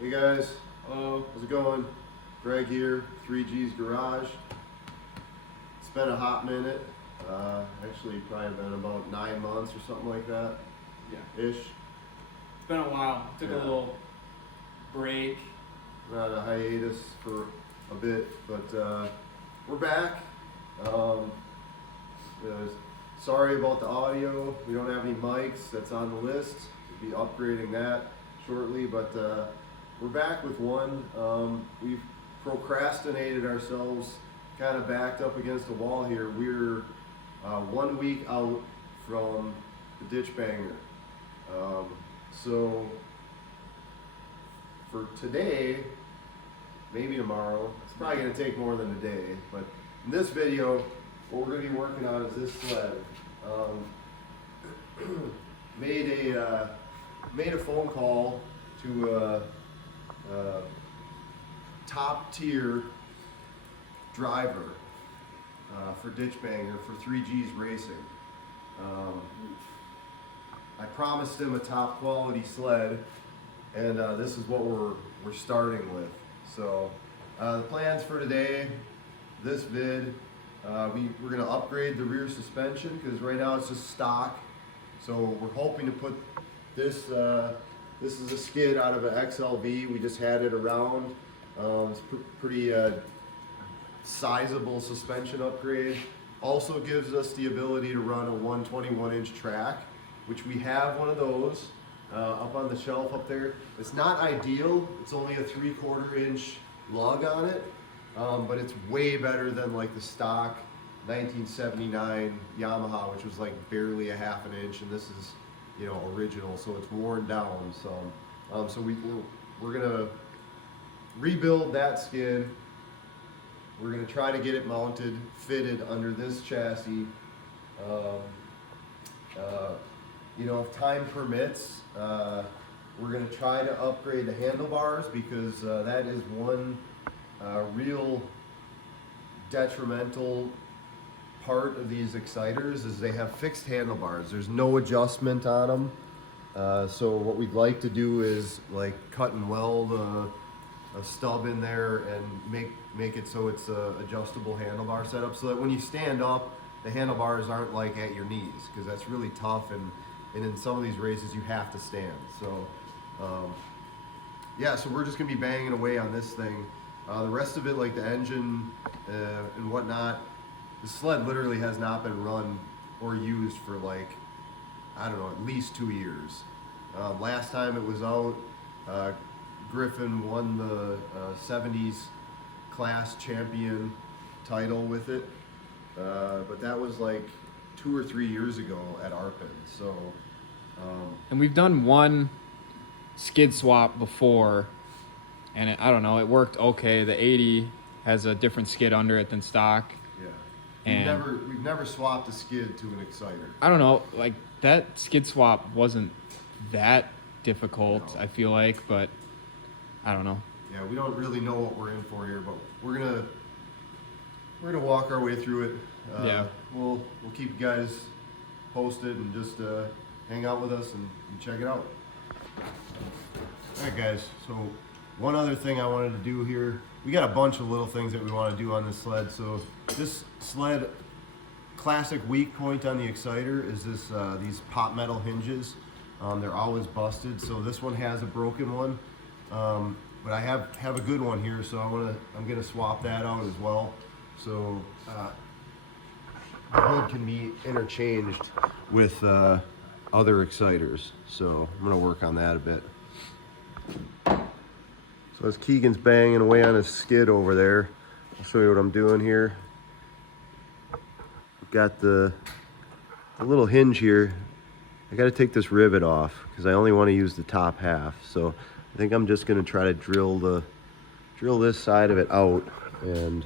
Hey guys, how's it going? Greg here, 3G's Garage. It's been a hot minute. Actually, probably been about 9 months or something like that. Yeah. Ish. It's been a while. Took a Yeah. little break. We're on a hiatus for a bit, but we're back. Um, Sorry about the audio. We don't have any mics. That's on the list. We'll be upgrading that shortly, but we're back with one. We've procrastinated ourselves, kind of backed up against the wall here. We're 1 week out from the ditch banger. So for today, maybe tomorrow, it's probably going to take more than a day, but in this video, what we're going to be working on is this sled. Made a phone call to a top tier driver for ditch banger for 3G's Racing. I promised him a top quality sled, and this is what we're starting with. So the plans for today, this vid, we're going to upgrade the rear suspension because right now it's just stock. So we're hoping to put this, this is a skid out of an XLV. We just had it around. It's pretty sizable suspension upgrade. Also gives us the ability to run a 121-inch track, which we have one of those up on the shelf up there. It's not ideal. It's only a 3/4 inch lug on it. But it's way better than like the stock 1979 Yamaha, which was like barely a 1/2 inch, and this is, you know, original, so it's worn down. So we're gonna rebuild that skid. We're gonna try to get it mounted, fitted under this chassis. You know, if time permits, we're gonna try to upgrade the handlebars because that is one real detrimental part of these exciters is they have fixed handlebars. There's no adjustment on them. So what we'd like to do is like cut and weld a stub in there and make it so it's a adjustable handlebar setup so that when you stand up, the handlebars aren't like at your knees, because that's really tough, and in some of these races you have to stand. So yeah, so we're just gonna be banging away on this thing. The rest of it, like the engine and whatnot, the sled literally has not been run or used for like, I don't know, at least 2 years. Last time it was out, Griffin won the 70s class champion title with it, but that was like 2 or 3 years ago at Arpin. So, and we've done one skid swap before, and I don't know, it worked okay. The 80 has a different skid under it than stock. yeah, And we've never swapped a skid to an exciter. I don't know, like that skid swap wasn't that difficult, No. I feel like, but I don't know. Yeah, we don't really know what we're in for here, but we're gonna walk our way through it. Yeah. We'll keep you guys posted and just hang out with us and check it out. All right, guys. So one other thing I wanted to do here, we got a bunch of little things that we want to do on this sled. So this sled, classic weak point on the exciter is this these pot metal hinges. They're always busted, so this one has a broken one. But I have a good one here, so I'm gonna swap that out as well. So the hood can be interchanged with other exciters. So I'm gonna work on that a bit. So as Keegan's banging away on his skid over there, I'll show you what I'm doing here. I've got the little hinge here. I got to take this rivet off because I only want to use the top half. So I think I'm just going to try to drill this side of it out, and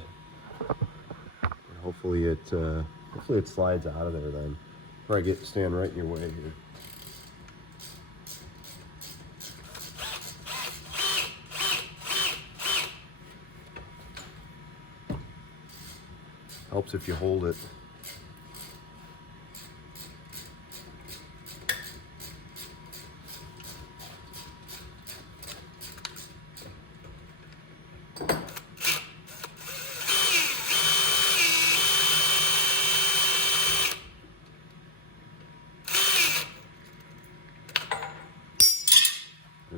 hopefully it slides out of there then. Before I stand right in your way here. Helps if you hold it.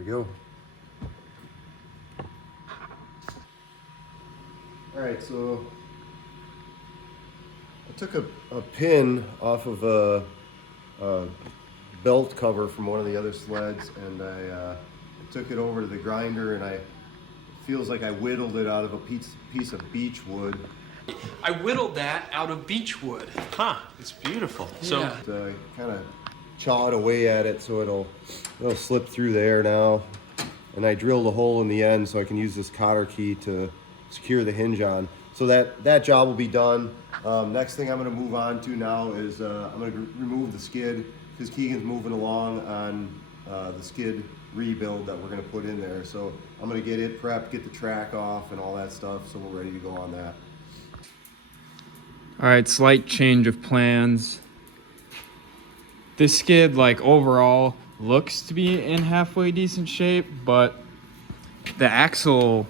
we go. All right, so I took a pin off of a belt cover from one of the other sleds, and I took it over to the grinder, and it feels like I whittled it out of a piece of beech wood. I whittled that out of beech wood. Huh, it's beautiful. So Yeah. Kind of chawed away at it so it'll slip through there now. And I drilled a hole in the end so I can use this cotter key to secure the hinge on. So that job will be done. Next thing I'm going to move on to now is I'm going to remove the skid, because Keegan's moving along on the skid rebuild that we're going to put in there. So I'm going to get it prepped, get the track off and all that stuff, so we're ready to go on that. All right, slight change of plans. This skid, like, overall looks to be in halfway decent shape, but the axle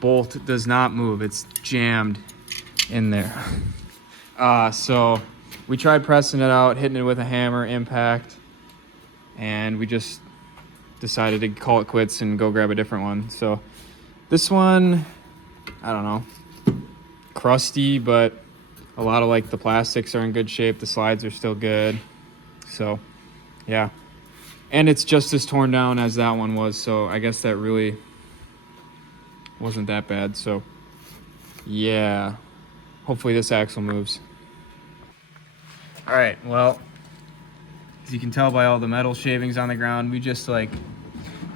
bolt does not move. It's jammed in there. So we tried pressing it out, hitting it with a hammer, impact, and we just decided to call it quits and go grab a different one. So this one, I don't know, crusty, but a lot of like the plastics are in good shape. The slides are still good. So yeah, and it's just as torn down as that one was. So I guess that really wasn't that bad. So yeah, hopefully this axle moves. All right, well, as you can tell by all the metal shavings on the ground, we just like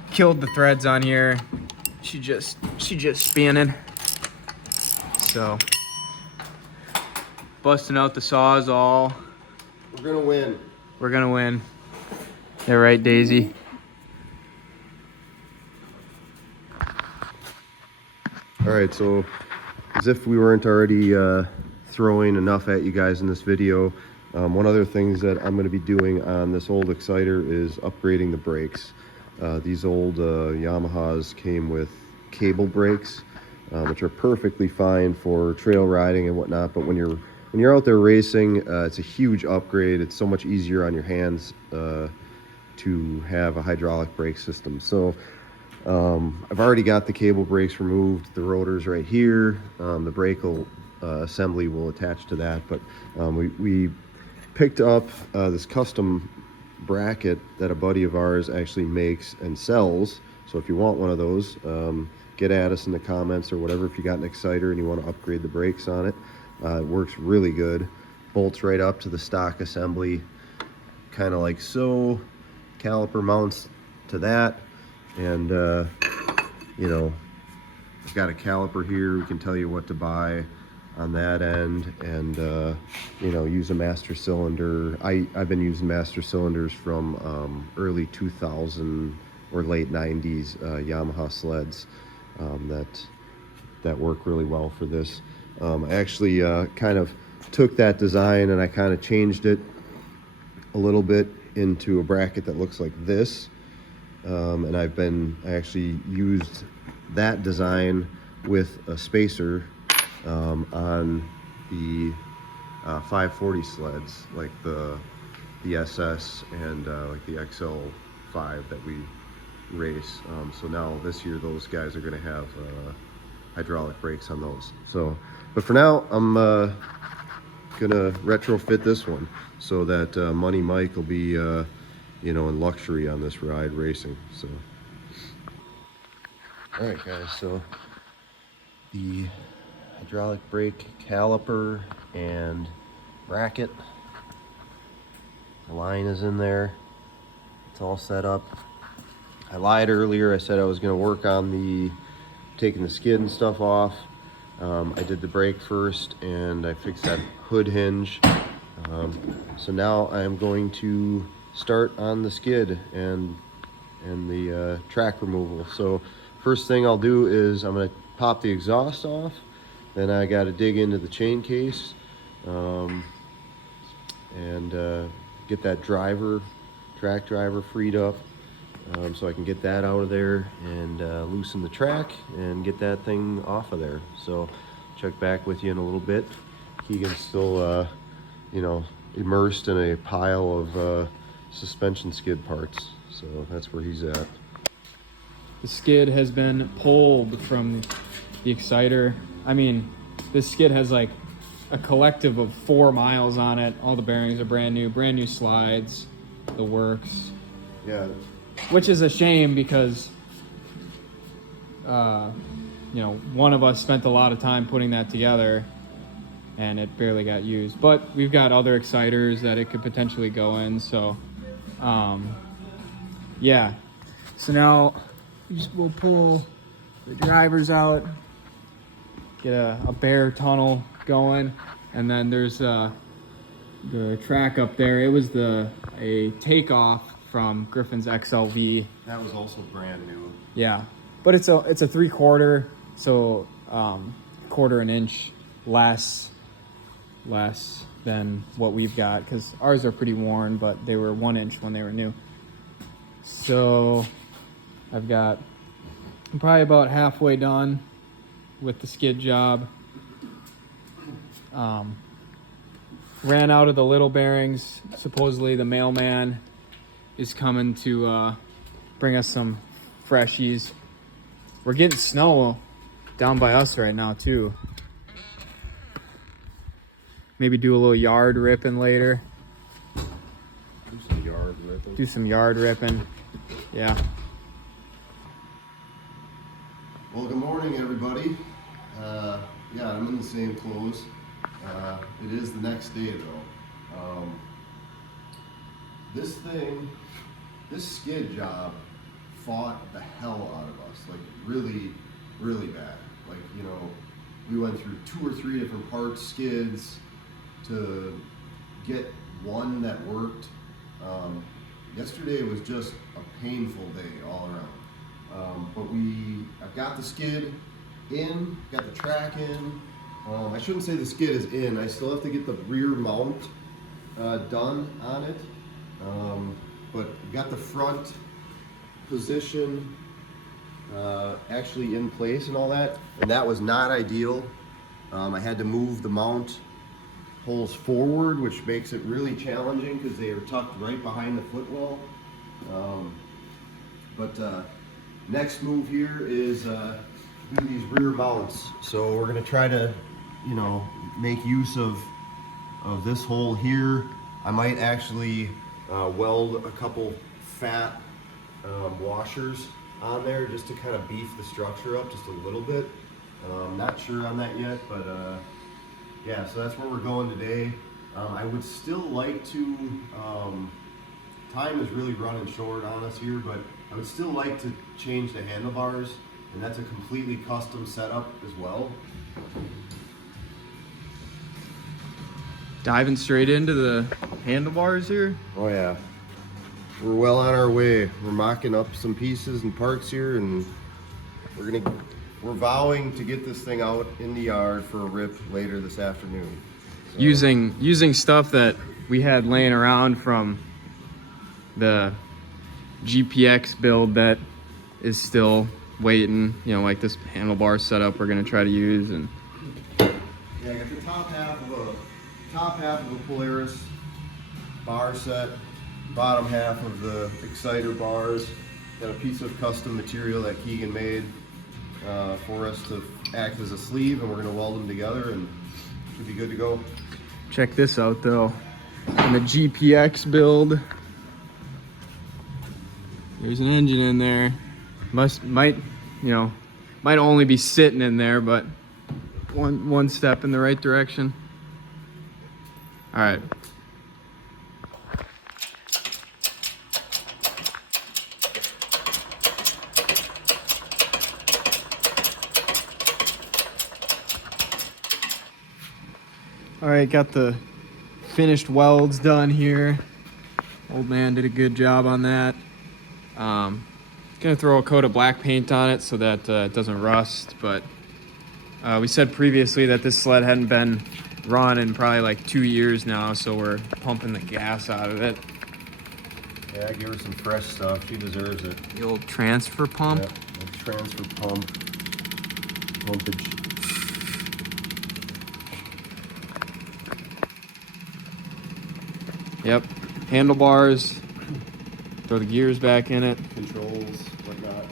killed the threads on here. She just spinning. So busting out the Sawzall. We're gonna win. We're gonna win. They're right, Daisy. All right, so as if we weren't already throwing enough at you guys in this video, one other things that I'm going to be doing on this old Exciter is upgrading the brakes. These old Yamahas came with cable brakes, which are perfectly fine for trail riding and whatnot, but when you're out there racing, it's a huge upgrade. It's so much easier on your hands to have a hydraulic brake system. So I've already got the cable brakes removed. The rotor's right here. The brake assembly will attach to that, but we picked up this custom bracket that a buddy of ours actually makes and sells. So if you want one of those, get at us in the comments or whatever if you got an Exciter and you want to upgrade the brakes on it. It works really good. Bolts right up to the stock assembly, kind of like so. Caliper mounts to that, and you know, I've got a caliper here. We can tell you what to buy on that end, and you know, use a master cylinder. I've been using master cylinders from early 2000 or late 90s Yamaha sleds that work really well for this. I actually kind of took that design and I kind of changed it a little bit into a bracket that looks like this, and I actually used that design with a spacer on the 540 sleds, like the SS and like the XL5 that we race. So now this year those guys are going to have hydraulic brakes on those. So, but for now I'm gonna retrofit this one so that Money Mike will be you know, in luxury on this ride racing. So all right guys, so the hydraulic brake caliper and bracket, the line is in there, it's all set up. I lied earlier, I said I was going to work on taking the skid and stuff off. I did the brake first and I fixed that hood hinge. So now I'm going to start on the skid and the track removal. So first thing I'll do is I'm going to pop the exhaust off. Then I got to dig into the chain case and get that track driver freed up, so I can get that out of there and loosen the track and get that thing off of there. So check back with you in a little bit. Keegan's still you know, immersed in a pile of suspension skid parts, so that's where he's at. The skid has been pulled from the exciter. I mean, this skid has like a collective of 4 miles on it. All the bearings are brand new slides, the works. Yeah. Which is a shame because, one of us spent a lot of time putting that together and it barely got used. But we've got other exciters that it could potentially go in. So, yeah. So now we'll pull the drivers out, get a bare tunnel going, and then there's the track up there. It was a takeoff from Griffin's XLV. That was also brand new. Yeah, but it's a 3/4, so quarter an inch less than what we've got, because ours are pretty worn, but they were 1 inch when they were new. So I'm probably about halfway done with the skid job. Ran out of the little bearings. Supposedly the mailman is coming to bring us some freshies. We're getting snow down by us right now too. Maybe do a little yard ripping later. Do some yard ripping. Yeah. Well, good morning, everybody. Yeah, I'm in the same clothes. It is the next day, though. This skid job fought the hell out of us, like really, really bad. Like, we went through 2 or 3 different parts, skids, to get one that worked. Yesterday was just a painful day all around. But I've got the skid in, got the track in. I shouldn't say the skid is in. I still have to get the rear mount done on it. But got the front position actually in place and all that. And that was not ideal. I had to move the mount holes forward, which makes it really challenging because they are tucked right behind the footwell. But next move here is do these rear mounts. So we're gonna try to, make use of this hole here. I might actually weld a couple fat washers on there just to kind of beef the structure up just a little bit. Not sure on that yet, but yeah, so that's where we're going today. I would still like to, time is really running short on us here, but I would still like to change the handlebars, and that's a completely custom setup as well. Diving straight into the handlebars here. Oh yeah, we're well on our way. We're mocking up some pieces and parts here, and we're vowing to get this thing out in the yard for a rip later this afternoon. So, Using stuff that we had laying around from the GPX build that is still waiting, like this handlebar setup we're gonna try to use. And yeah, I got the top half of a Polaris bar set, bottom half of the exciter bars. Got a piece of custom material that Keegan made for us to act as a sleeve, and we're gonna weld them together and should be good to go. check this out though. On the GPX build, there's an engine in there. Might only be sitting in there, but one step in the right direction. All right. All right, got the finished welds done here. Old man did a good job on that. Gonna throw a coat of black paint on it so that it doesn't rust, but we said previously that this sled hadn't been run in probably like 2 years now, so we're pumping the gas out of it. Yeah, give her some fresh stuff. She deserves it. The old transfer pump. Yeah, the transfer pumpage. Yep, handlebars. Throw the gears back in it. Controls, whatnot.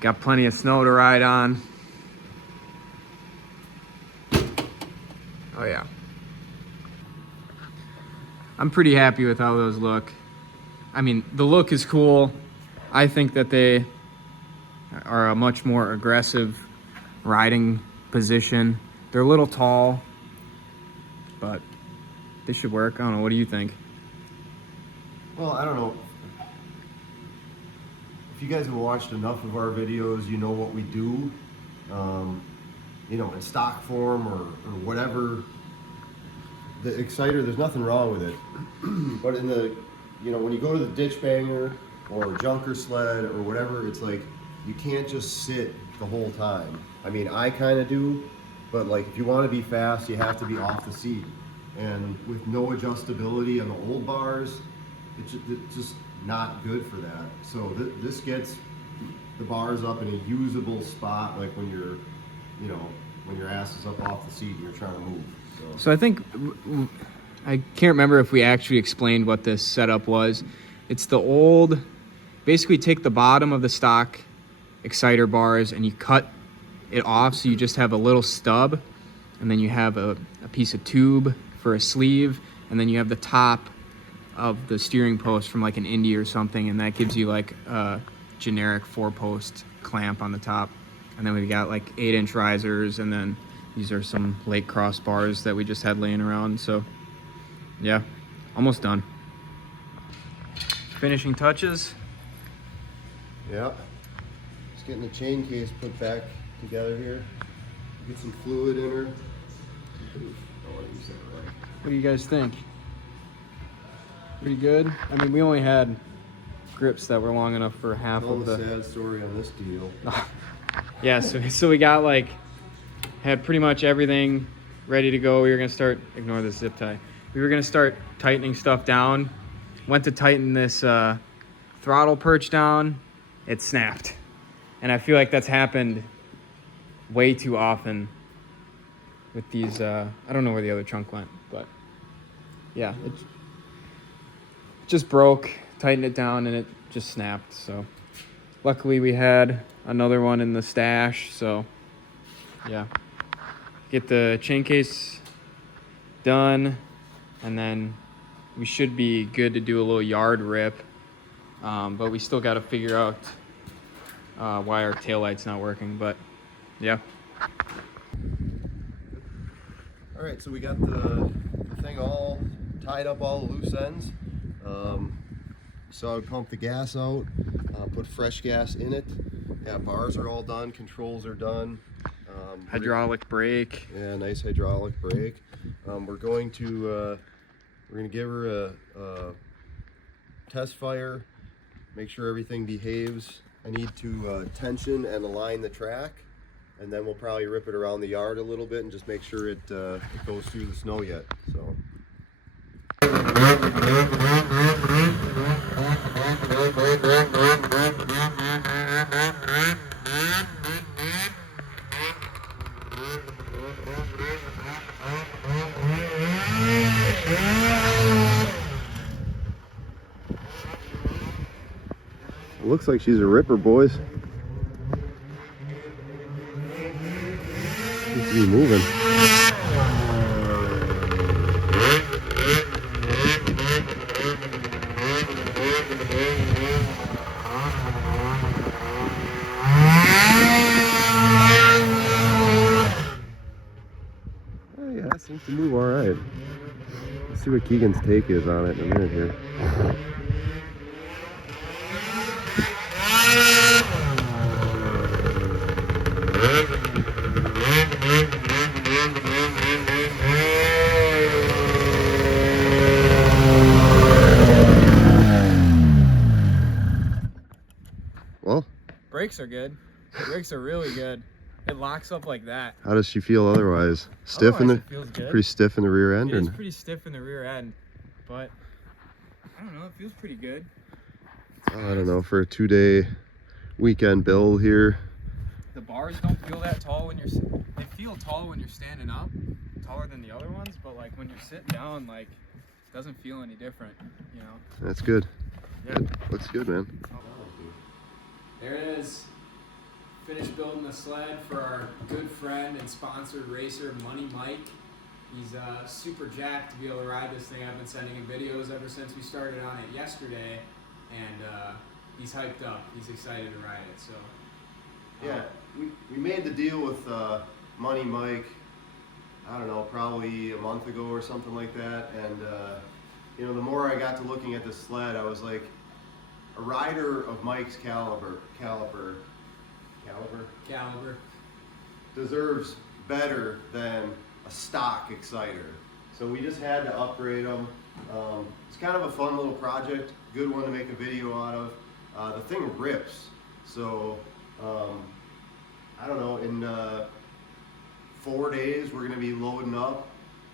Got plenty of snow to ride on. Oh yeah. I'm pretty happy with how those look. I mean, the look is cool. I think that they are a much more aggressive riding position. They're a little tall, but they should work. I don't know. What do you think? Well, I don't know. If you guys have watched enough of our videos, you know what we do. You know, in stock form or whatever. The Exciter, there's nothing wrong with it. But in the, you know, when you go to the ditch banger or junker sled or whatever, it's like you can't just sit the whole time. I mean, I kind of do, but like if you want to be fast, you have to be off the seat. And with no adjustability on the old bars, it's just not good for that. So this gets the bars up in a usable spot, like when you're, you know, when your ass is up off the seat and you're trying to move. So I think, I can't remember if we actually explained what this setup was. It's the old, basically take the bottom of the stock Exciter bars and you cut it off so you just have a little stub, and then you have a piece of tube for a sleeve, and then you have the top of the steering post from like an Indy or something, and that gives you like a generic 4-post clamp on the top. And then we've got like 8-inch risers, and then these are some lake crossbars that we just had laying around. So yeah, almost done. Finishing touches. Yeah. Just getting the chain case put back together here. Get some fluid in her. I want to use that right. What do you guys think? Pretty good? I mean, we only had grips that were long enough for half Tell of the the... sad story on this deal. Yeah, so we got like, had pretty much everything ready to go. We were gonna start, ignore this zip tie. We were gonna start tightening stuff down. Went to tighten this throttle perch down, it snapped. And I feel like that's happened way too often with these, I don't know where the other trunk went, but yeah, it just broke, tightened it down, and it just snapped. So luckily we had another one in the stash, so yeah. Get the chain case done, and then we should be good to do a little yard rip, but we still got to figure out why our taillight's not working, but yeah. All right, so we got the thing all tied up, all the loose ends. So I would pump the gas out, put fresh gas in it. Yeah, bars are all done, controls are done. Hydraulic brake. Yeah, nice hydraulic brake. We're going to give her a test fire, make sure everything behaves. I need to tension and align the track, and then we'll probably rip it around the yard a little bit and just make sure it goes through the snow yet. So. Looks like she's a ripper, boys. Seems to be moving. Oh yeah, that seems to move all right. Let's see what Keegan's take is on it in a minute here. Well, Brakes are good. Brakes are really good. It locks up like that. how does she feel otherwise? Stiff in the, Otherwise, it feels good. pretty stiff in the rear end? It is Or? pretty stiff in the rear end, but I don't know, it feels pretty good. I don't know, for a 2-day weekend build here. The bars don't feel that tall when you're, they feel tall when you're standing up, taller than the other ones, but like when you're sitting down, like it doesn't feel any different, you know? That's good. Yeah. Good. Looks good, man. There it is. finished building the sled for our good friend and sponsored racer, Money Mike. He's super jacked to be able to ride this thing. I've been sending him videos ever since we started on it yesterday, and he's hyped up. He's excited to ride it. So Yeah, we made the deal with Money Mike, I don't know, probably a month ago or something like that. And, you know, the more I got to looking at this sled, I was like, a rider of Mike's caliber deserves better than a stock Exciter. So we just had to upgrade them. It's kind of a fun little project, good one to make a video out of. The thing rips, so I don't know, in 4 days we're gonna be loading up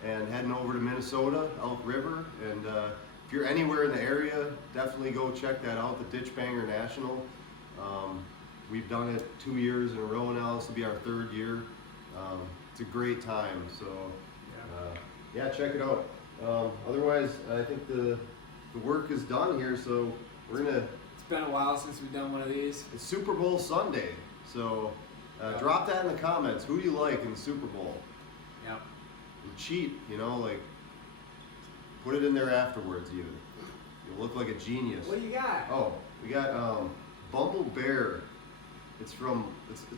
and heading over to Minnesota, Elk River. And if you're anywhere in the area, definitely go check that out, the Ditch Banger National. We've done it 2 years in a row now. This will be our 3rd year. It's a great time, so yeah, check it out. Otherwise, I think the work is done here, so we're gonna. it's been a while since we've done one of these. It's Super Bowl Sunday, so drop that in the comments. Who you like in the Super Bowl? Yep. And cheat, you know, like put it in there afterwards. You'll look like a genius. What do you got? Oh, we got Bumble Bear. It's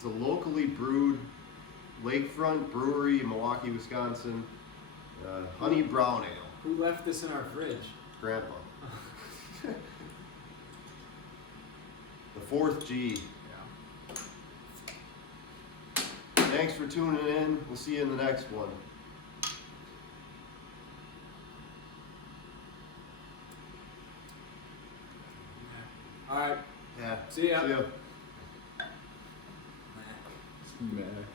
a locally brewed lakefront brewery in Milwaukee, Wisconsin. Honey brown ale. Who left this in our fridge? Grandpa. The 4th G. Yeah. Thanks for tuning in. We'll see you in the next one. All right. Yeah. See ya. See ya. Nah.